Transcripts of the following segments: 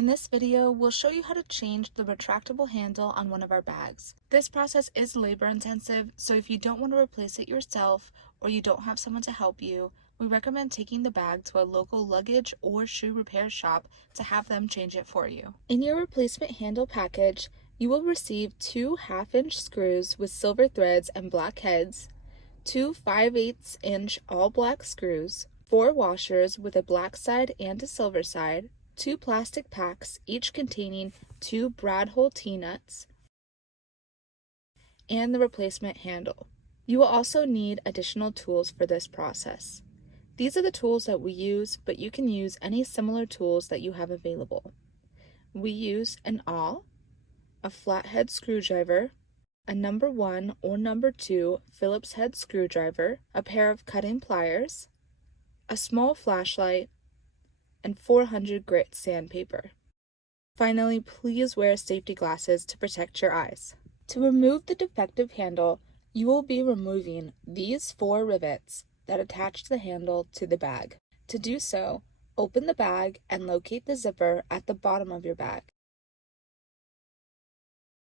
In this video, we'll show you how to change the retractable handle on one of our bags. This process is labor intensive, so if you don't want to replace it yourself or you don't have someone to help you, we recommend taking the bag to a local luggage or shoe repair shop to have them change it for you. In your replacement handle package, you will receive 2 1/2-inch screws with silver threads and black heads, 2 5/8-inch all black screws, 4 washers with a black side and a silver side, 2 plastic packs, each containing 2 brad hole T-nuts, and the replacement handle. You will also need additional tools for this process. These are the tools that we use, but you can use any similar tools that you have available. We use an awl, a flathead screwdriver, a number 1 or number 2 Phillips head screwdriver, a pair of cutting pliers, a small flashlight, and 400 grit sandpaper. Finally, please wear safety glasses to protect your eyes. To remove the defective handle, you will be removing these 4 rivets that attach the handle to the bag. To do so, open the bag and locate the zipper at the bottom of your bag.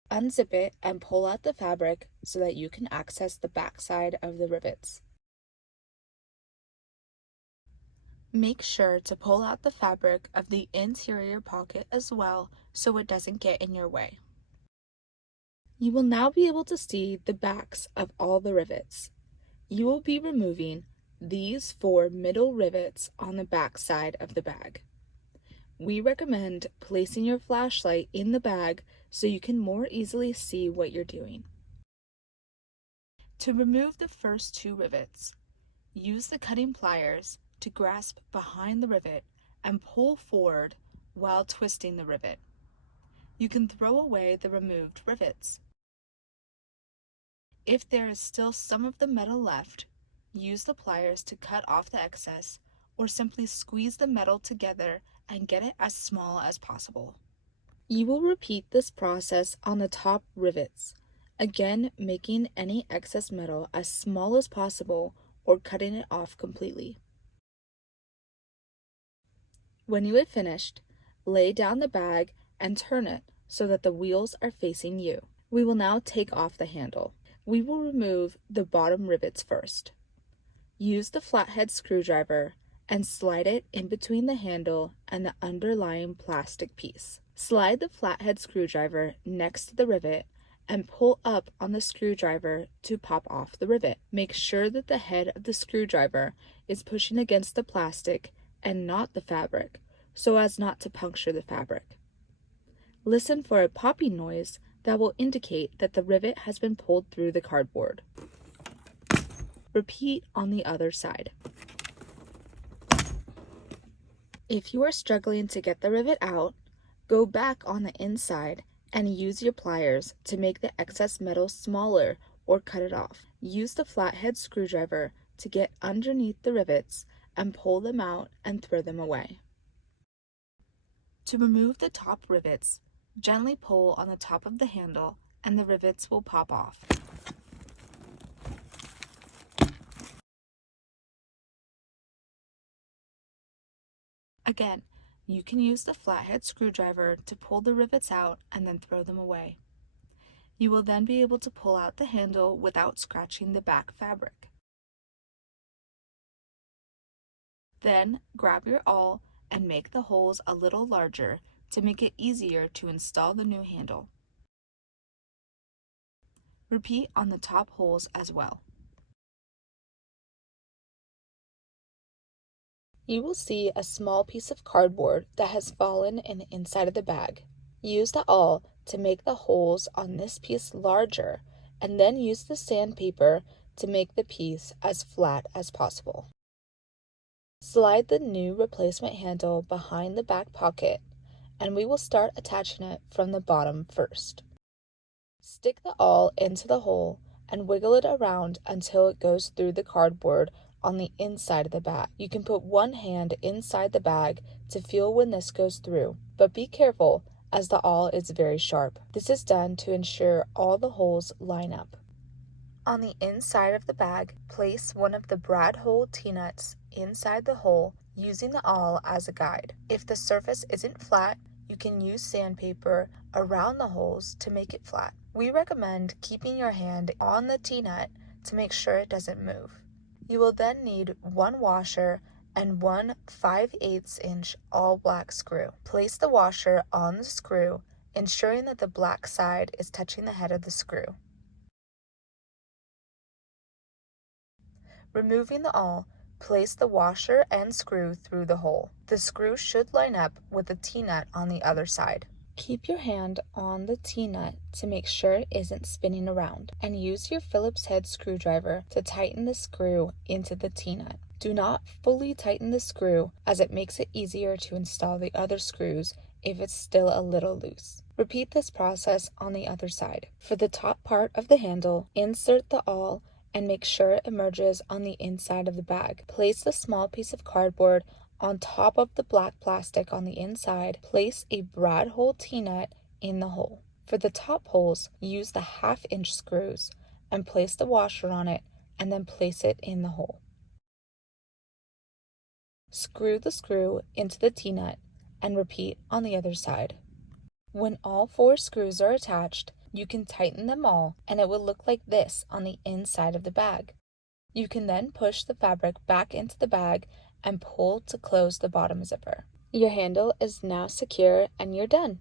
Unzip it and pull out the fabric so that you can access the back side of the rivets. Make sure to pull out the fabric of the interior pocket as well so it doesn't get in your way. You will now be able to see the backs of all the rivets. You will be removing these 4 middle rivets on the back side of the bag. We recommend placing your flashlight in the bag so you can more easily see what you're doing. To remove the first 2 rivets, use the cutting pliers to grasp behind the rivet and pull forward while twisting the rivet. You can throw away the removed rivets. If there is still some of the metal left, use the pliers to cut off the excess or simply squeeze the metal together and get it as small as possible. You will repeat this process on the top rivets, again making any excess metal as small as possible or cutting it off completely. When you have finished, lay down the bag and turn it so that the wheels are facing you. We will now take off the handle. We will remove the bottom rivets first. Use the flathead screwdriver and slide it in between the handle and the underlying plastic piece. Slide the flathead screwdriver next to the rivet and pull up on the screwdriver to pop off the rivet. Make sure that the head of the screwdriver is pushing against the plastic and not the fabric, so as not to puncture the fabric. Listen for a popping noise that will indicate that the rivet has been pulled through the cardboard. Repeat on the other side. If you are struggling to get the rivet out, go back on the inside and use your pliers to make the excess metal smaller or cut it off. Use the flathead screwdriver to get underneath the rivets and pull them out and throw them away. To remove the top rivets, gently pull on the top of the handle and the rivets will pop off. Again, you can use the flathead screwdriver to pull the rivets out and then throw them away. You will then be able to pull out the handle without scratching the back fabric. Then grab your awl and make the holes a little larger to make it easier to install the new handle. Repeat on the top holes as well. You will see a small piece of cardboard that has fallen in the inside of the bag. Use the awl to make the holes on this piece larger and then use the sandpaper to make the piece as flat as possible. Slide the new replacement handle behind the back pocket and we will start attaching it from the bottom first. Stick the awl into the hole and wiggle it around until it goes through the cardboard on the inside of the bag. You can put one hand inside the bag to feel when this goes through, but be careful as the awl is very sharp. This is done to ensure all the holes line up. On the inside of the bag, place one of the brad hole T-nuts inside the hole using the awl as a guide. If the surface isn't flat, you can use sandpaper around the holes to make it flat. We recommend keeping your hand on the T-nut to make sure it doesn't move. You will then need one washer and one 5/8 inch all black screw. Place the washer on the screw, ensuring that the black side is touching the head of the screw. Removing the awl, place the washer and screw through the hole. The screw should line up with the T-nut on the other side. Keep your hand on the T-nut to make sure it isn't spinning around, and use your Phillips head screwdriver to tighten the screw into the T-nut. Do not fully tighten the screw, as it makes it easier to install the other screws if it's still a little loose. Repeat this process on the other side. For the top part of the handle, insert the awl and make sure it emerges on the inside of the bag. Place the small piece of cardboard on top of the black plastic on the inside. Place a brad hole T-nut in the hole. For the top holes, use the 1/2 inch screws and place the washer on it, and then place it in the hole. Screw the screw into the T-nut and repeat on the other side. When all 4 screws are attached, you can tighten them all, and it will look like this on the inside of the bag. You can then push the fabric back into the bag and pull to close the bottom zipper. Your handle is now secure and you're done.